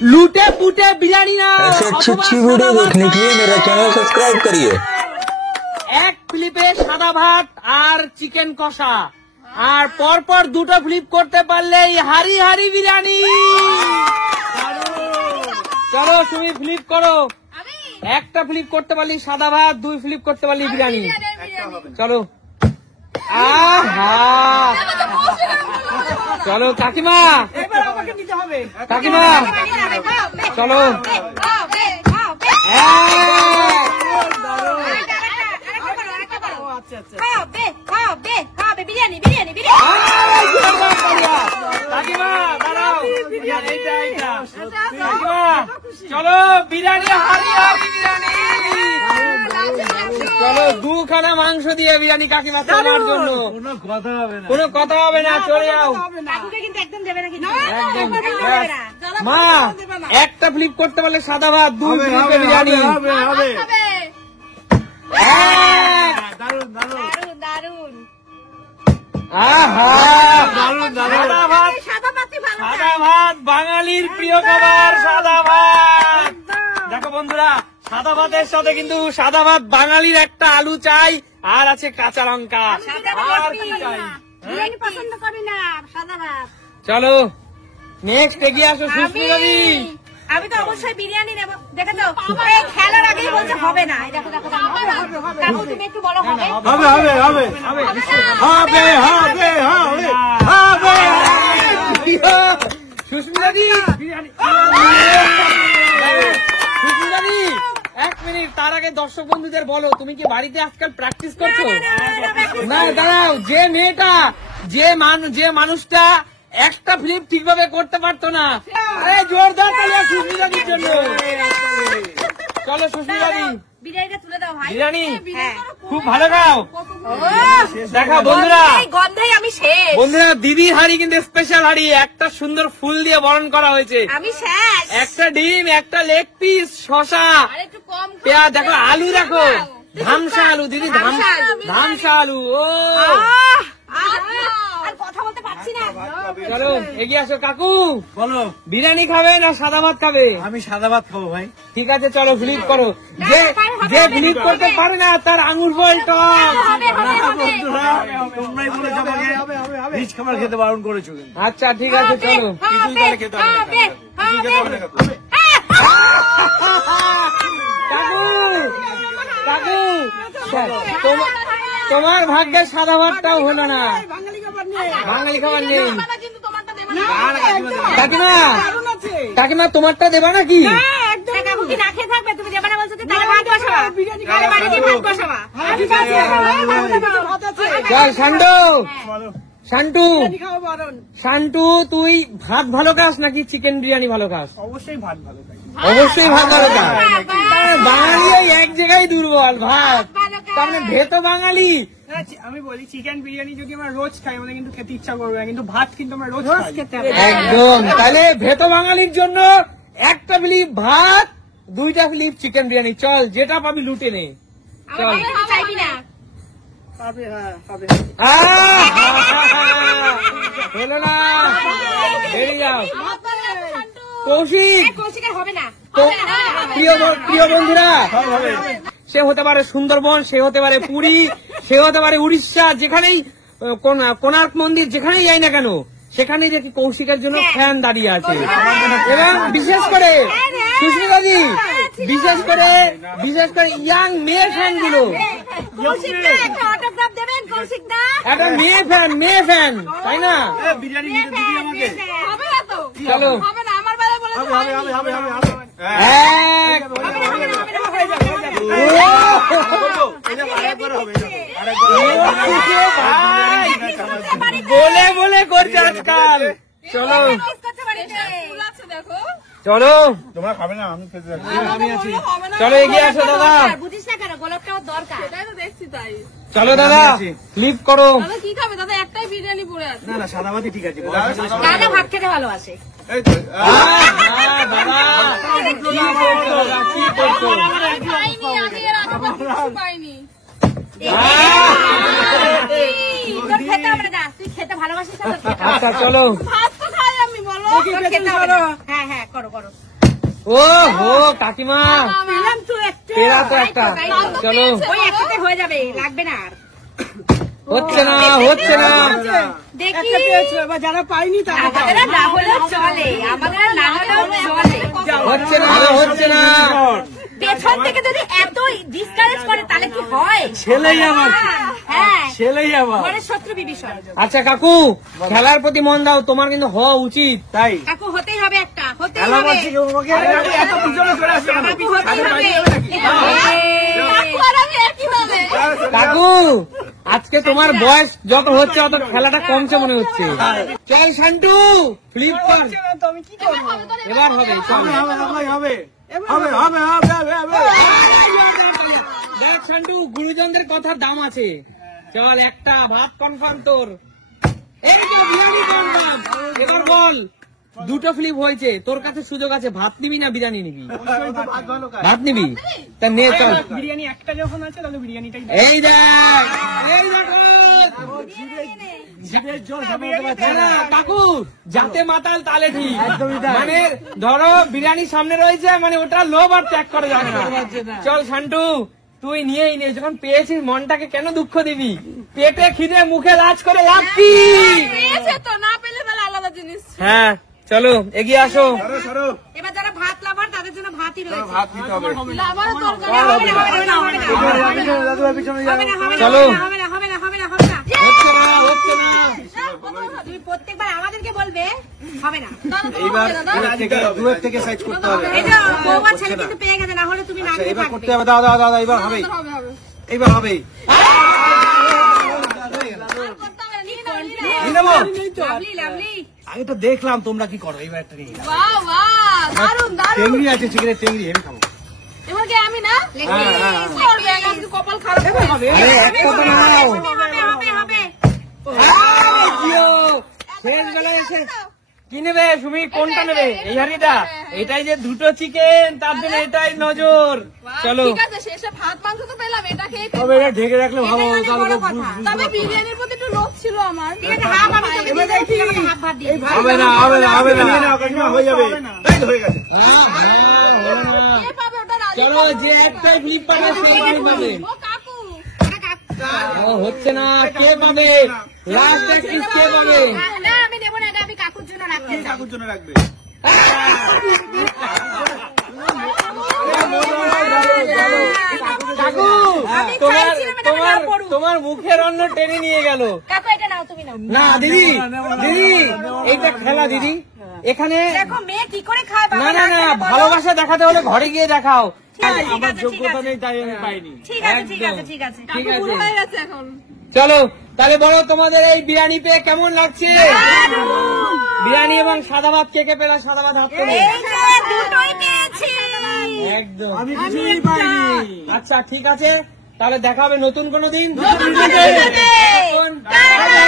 लूटे पुटे बिरयानी ना। ऐसे अच्छी वीडियो देखने के लिए मेरा चैनल सब्सक्राइब करिए। एक फ्लिपे सादा भात और चिकेन कषा और परपर दुটো फ्लिप करते पारले हारी हारी बिरयानी। चलो सुमी फ्लिप करो। একটা ফ্লিপ করতে পারলি সাদা ভাত, দুই ফ্লিপ করতে পারলি বিরিয়ানি। চলো আহা চলো কাকিমা, কাকিমা চলো। কাকিমা দাঁড়াও, চলো বিরিয়ানি হারি হারি বিরিয়ানি। চলো দুখানা মাংস দিয়ে বিরিয়ানি কাকিমা তোমার জন্য। কোনো কথা হবে না, চলে যাও। মা একটা ফ্লিপ করতে পারলে সাদা ভাত, দুই ফ্লিপে বিরিয়ানি। সাদা ভাত বাঙালির প্রিয় খাবার, সাদা ভাত। দেখো বন্ধুরা, সাদা ভাতের সাথে কিন্তু সাদা ভাত বাঙালির একটা আলু চাই আর আছে কাঁচা লঙ্কা। আর কি চাই? চলো নেক্সট এগিয়ে আসো সুস্মিতা দি। আমি তো অবশ্যই বিরিয়ানি নেব। দেখেছো খেলার আগেই বলছে হবে না। দেখো দেখো কাকু তুমি একটু বলো হবে হবে হবে হবে হবে হবে হবে হবে। সুস্মিতা দি সুস্মিতা দি এক মিনিট, তার আগে দর্শক বন্ধুদের বলো তুমি কি বাড়িতে আজকাল প্র্যাকটিস করছো? না দাঁড়াও, যে মেয়েটা যে মানুষটা একটা ফ্লিপ ঠিকভাবে করতে পারতো না, আরে জোরদার তালিয়া সুস্মিতাদির জন্য। চলো সুস্মিতাদি বিরিয়ানিটা তুলে দাও ভাই। বিরিয়ানি খুব ভালো খাও। দেখা বন্ধুরা, গন্ধেই আমি শেষ। বন্ধুরা দিদির হাড়ি কিন্তু স্পেশাল হাড়ি, একটা সুন্দর ফুল দিয়ে বরণ করা হয়েছে। আমি শেষ। একটা ডিম, একটা লেগ পিস, শশা, পেঁয়াজ, দেখো আলু, দেখো ধামসা আলু দিদি, ধামসা আলু। ও কথা বলতে পারছি না। চলো এগিয়ে আসো। কাকু বলো, বিরিয়ানি খাবে না সাদা ভাত খাবে? আমি সাদা ভাত খাবো ভাই। ঠিক আছে চলো ফ্লিপ করো। যে ফ্লিপ করতে পারে না তার আঙুর ফল টক। তোমরাই বলেছো আমাকে রিচ খাবার খেতে বারণ করেছো। আচ্ছা ঠিক আছে চলো। কিছুই তাহলে খেতে হবে না। কাকু তোমার ভাগ্যে সাদা ভাতটাও হলো না, বাঙালি খাবার নেই। কাকিমা কাকিমা তোমারটা দেবা নাকি? শান্টু শান্টু শান্টু তুই ভাত ভালো খাস নাকি চিকেন বিরিয়ানি ভালো খাস? অবশ্যই ভাত ভালো খাই। অবশ্যই ভাত ভালো খাস। বাঙালি এক জায়গায় দুর্বল, ভাত তার ভেতো বাঙালি। আমি বলি চিকেন বিরিয়ানি যদি আমরা রোজ খাই আমাদের কিন্তু খেতে ইচ্ছা করবে না, কিন্তু ভাত কিন্তু আমরা রোজ খেতে হবে একদম। তাহলে ভেতো বাঙালির জন্য একটা ফ্লিপ ভাত, দুইটা ফ্লিপ চিকেন বিরিয়ানি। চল যেটা পাবি লুটে নে। চল চাইবি না হলো না, বেরিয়ে যাও। কৌশিক হবে না। প্রিয় বন্ধুরা, সে হতে পারে সুন্দরবন, সে হতে পারে পুরী, সে হতে পারে উড়িষ্যা, যেখানেই কোণার্ক মন্দির যেখানেই যাই না কেন সেখানেই দেখি কৌশিকের জন্য ফ্যান দাঁড়িয়ে আছে। এবং বিশেষ করে সুস্মিতাদি, বিশেষ করে ইয়াং মেয়ে ফ্যান গুলো, একটা মেয়ে ফ্যান তাই না? চলো বলে বলে করছে আজকাল। চলো চলো তোমরা খাবে না, আমি খেতে যাচ্ছি। চলো এগিয়ে আসো দাদা। বুঝিস না কেন গোলাপটাও দরকার? দেখছি তাই। চলো দাদা ক্লিক করো। কি খাবে দাদা? একটাই বিরিয়ানি পড়ে আছে। না না সাদা ভাতই ঠিক আছে। দাদা ভাত খেতে ভালোবাসে। কি করছো? পাইনি। আচ্ছা চলো ভাত তো খাই আমি, বলো। হ্যাঁ হ্যাঁ করো। করো। ও হো কাকিমা, পেরা তো একটা। চলো, ওই একসাথে হয়ে যাবে, লাগবে না আর। হচ্ছে না হচ্ছে না। দেখি যারা পাইনি আমাদের আর না হলেও চলে, আমাদের আর না হলেও চলে। হচ্ছে না হচ্ছে না। পেছন থেকে যদি এত ডিসকারেজ করে তাহলে কি হয়? ছেলেই আমার, হ্যাঁ, ছেলেই আমার। ঘরের শত্রু বিভীষণ। আচ্ছা কাকু, খেলার প্রতি মন দাও, তোমার কিন্তু হওয়া উচিত। তাই কাকু হতেই হবে একটা, হতেই হবে। এত পিছনে চলে আসছে কেন? কাকু হতেই হবে। কাকু আর আমি একই হবে। কাকু, আজকে তোমার বয়স যত হচ্ছে অত খেলাটা কমছে মনে হচ্ছে। চল শান্টু, ফ্লিপ কর। তো আমি কি করবো? এবার হবে, চল। দেখ শান্টু, গুরুজনদের কথার দাম আছে। চল, একটা ভাত কনফার্ম তোর। এই তো বিরিয়ানি কনফার্ম। এবার বল, দুটো ফ্লিপ হয়েছে, তোর কাছে সুযোগ আছে। ভাত নিবি না বিরিয়ানি নিবি? ভাত নিবি? তা নে, চল। বিরিয়ানি একটা যখন আছে তাহলে বিরিয়ানিটাই দাও। এই দেখ, এই দেখো কাকু, যাতে মাতাল তালে ঠিক। মানে ধরো বিরিয়ানি সামনে রয়েছে, মানে ওটা লোভ আর ত্যাগ করা যাবে না। চল শান্টু, তুই নিয়েই নে। যখন পেয়েছিস মনটাকে কেন দুঃখ দিবি? পেটে খিদে মুখে লাজ করে লাভ কি? তো না পেলে বলে আলাদা জিনিস। হ্যাঁ, চলো এগিয়ে আসো। এবার যারা ভাত লাভার তাদের জন্য ভাতই রয়েছে। ভাত নিতে হবে। লাভার দরকার হবে না, হবে না, হবে না, হবে না, চলো। হবে না, হবে না, হবে না, হবে না। হচ্ছে না হচ্ছে না। তুমি প্রত্যেকবার আমাদেরকে বলবে হবে না। এইবার দুয়ের থেকে সাইজ করতে হবে। এটা বউবার ছেলে কিন্তু পেয়ে গেছে, না হলে তুমি না নিয়ে এবার থাকবে। করতে হবে। দাদা দাদা দাদা, এবার হবে, এইবার হবে। Lovely, lovely. আমি তো দেখলাম তোমরা কি করো, এইবার একটা নিয়ে বাহ, বাহ, দারুণ, দারুণ। টেংরি আছে, চিকেনের টেংরি, হেভি খাবো। এবার কি আমি না? করবে, আজকে কপাল খারাপ হবে। আরে একটা তো নাও। হবে, হবে, হবে। শেষ বেলায় এসে কি নেবে সুমি? কোনটা নেবে? এই হাড়িটা? এটাই যে দুটো চিকেন, তার জন্য এটাই নজর। চলো, ঠিক আছে, শেষে ভাত মাংস তো পেলাম, এটা খেয়ে তবে এটা ঢেকে রাখলে ভালো হবে, এটাই তাহলে বড় কথা। বুঝতে তবে বিরিয়ানির প্রতি একটু লোভ ছিল আমার। ঠিক আছে, হাফ আমি তোকে দিয়ে দিচ্ছি, আমাকে হাফ ভাত দিয়ে দিস। হবে না, হবে না, হবে না, হয়ে যাবে। এই তো হয়ে গেছে। কে পাবে ওটা? রাজি চলো, যে একটাই ফ্লিপ পাবে সেই ফ্লিপ পাবে। ও কাকু, এটা কাকু। ও হচ্ছে না, কে পাবে? লাস্ট এক পিস কে পাবে? না, আমি দেবো না, এটা আমি কাকুর জন্য রাখতে চাই। কাকুর জন্য রাখবে। কাকু, আমি তোমার চাইছিলাম এটা তোমার না পড়ুক। তোমার মুখের অন্ন টেনে নিয়ে গেল। কাকু, এটা নাও, তুমি নাও। না দিদি, দিদি এইটা খেলা দিদি। এখানে দেখো মেয়ে কি করে খায় বাবা, না না না, খেলে বলো। ভালোবাসা দেখাতে হলে ঘরে গিয়ে দেখাও। আমার যোগ্যতা নেই, তাই আমি পাইনি। ঠিক আছে, ঠিক আছে, ঠিক আছে। ঠিক কাকু আছে। বুড়ো হয়ে গেছে এখন। চলো তাহলে বলো, তোমাদের এই বিরিয়ানি পেয়ে কেমন লাগছে? বিরিয়ানি এবং সাদা ভাত কে কে পেলা? সাদা ভাত হাত তোলো। এই যে দুটোই পেয়েছি। একদম। আমি কিছুই পাইনি। আচ্ছা ঠিক আছে, তাহলে দেখা হবে নতুন কোনো দিন। নতুন কোনো দিনে। এখন টাটা।